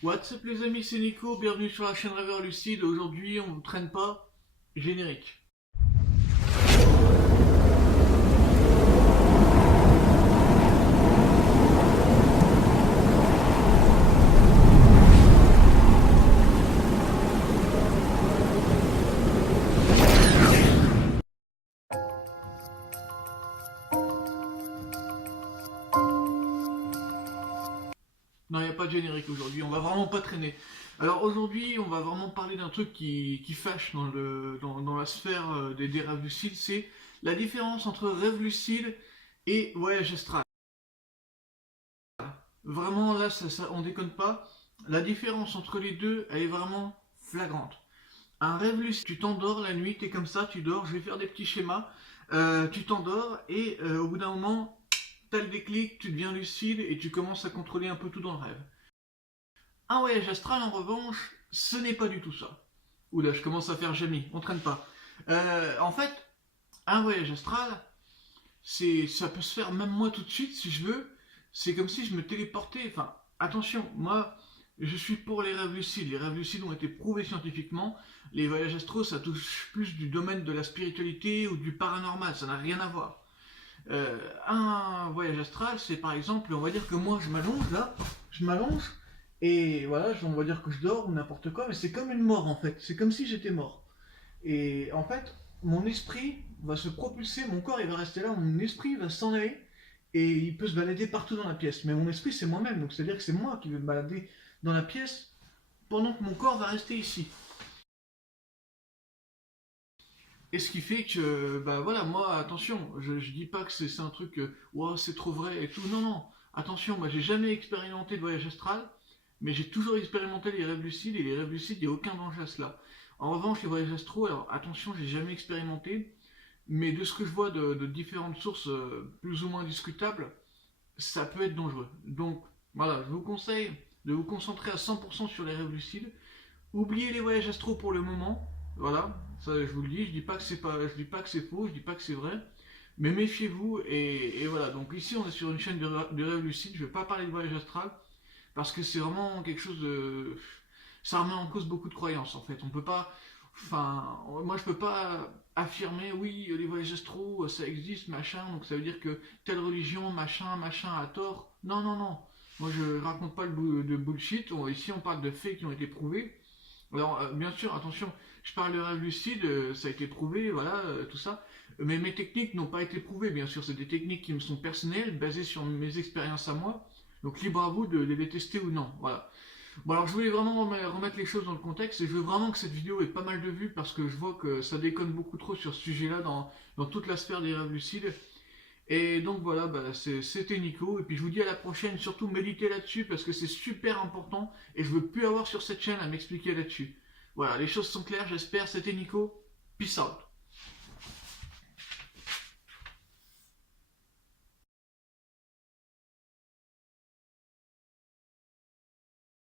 What's up les amis, c'est Nico, bienvenue sur la chaîne Rêveur Lucide. Aujourd'hui on ne traîne pas, générique. Non, il n'y a pas de générique aujourd'hui, on va vraiment pas traîner. Alors aujourd'hui, on va vraiment parler d'un truc qui fâche dans la sphère des rêves lucides, c'est la différence entre rêve lucide et voyage astral. Vraiment, là, on déconne pas. La différence entre les deux, elle est vraiment flagrante. Un rêve lucide, tu t'endors la nuit, t'es comme ça, tu dors, je vais faire des petits schémas. Tu t'endors et au bout d'un moment, t'as le déclic, tu deviens lucide et tu commences à contrôler un peu tout dans le rêve. Un voyage astral, en revanche, ce n'est pas du tout ça. Oula, je commence à faire Jamie, on traîne pas. En fait, un voyage astral, ça peut se faire même moi tout de suite si je veux. C'est comme si je me téléportais. Enfin, attention, moi, je suis pour les rêves lucides. Les rêves lucides ont été prouvés scientifiquement. Les voyages astraux, ça touche plus du domaine de la spiritualité ou du paranormal. Ça n'a rien à voir. Un voyage astral, c'est par exemple, on va dire que moi, je m'allonge là, je m'allonge. Et voilà, on va dire que je dors ou n'importe quoi, mais c'est comme une mort en fait. C'est comme si j'étais mort. Et en fait, mon esprit va se propulser, mon corps il va rester là, mon esprit va s'en aller et il peut se balader partout dans la pièce. Mais mon esprit c'est moi-même, donc c'est-à-dire que c'est moi qui vais me balader dans la pièce pendant que mon corps va rester ici. Et ce qui fait que, bah voilà, moi, attention, je dis pas que c'est un truc, wow, c'est trop vrai et tout. Non, non, attention, moi j'ai jamais expérimenté de voyage astral, mais j'ai toujours expérimenté les rêves lucides, et les rêves lucides, il n'y a aucun danger à cela. En revanche, les voyages astraux, alors attention, j'ai jamais expérimenté, mais de ce que je vois de différentes sources plus ou moins discutables, ça peut être dangereux. Donc voilà, je vous conseille de vous concentrer à 100% sur les rêves lucides. Oubliez les voyages astraux pour le moment. Voilà, ça je vous le dis, je dis pas que c'est pas, je dis pas que c'est faux, je dis pas que c'est vrai, mais méfiez-vous et voilà. Donc ici on est sur une chaîne de rêves lucides. Je vais pas parler de voyage astral parce que c'est vraiment quelque chose de, ça remet en cause beaucoup de croyances en fait. On peut pas, enfin, moi je peux pas affirmer oui les voyages astraux ça existe machin, donc ça veut dire que telle religion machin machin a tort. Non non non. Moi je raconte pas de bullshit. Ici on parle de faits qui ont été prouvés. Alors, bien sûr, attention, je parle de rêve lucide, ça a été prouvé, voilà, tout ça. Mais mes techniques n'ont pas été prouvées, bien sûr. C'est des techniques qui me sont personnelles, basées sur mes expériences à moi. Donc, libre à vous de les tester ou non. Voilà. Bon, alors, je voulais vraiment remettre les choses dans le contexte et je veux vraiment que cette vidéo ait pas mal de vues parce que je vois que ça déconne beaucoup trop sur ce sujet-là dans toute la sphère des rêves lucides. Et donc, voilà, bah, c'était Nico. Et puis, je vous dis à la prochaine. Surtout, méditez là-dessus parce que c'est super important et je veux plus avoir sur cette chaîne à m'expliquer là-dessus. Voilà, les choses sont claires, j'espère. C'était Nico. Peace out.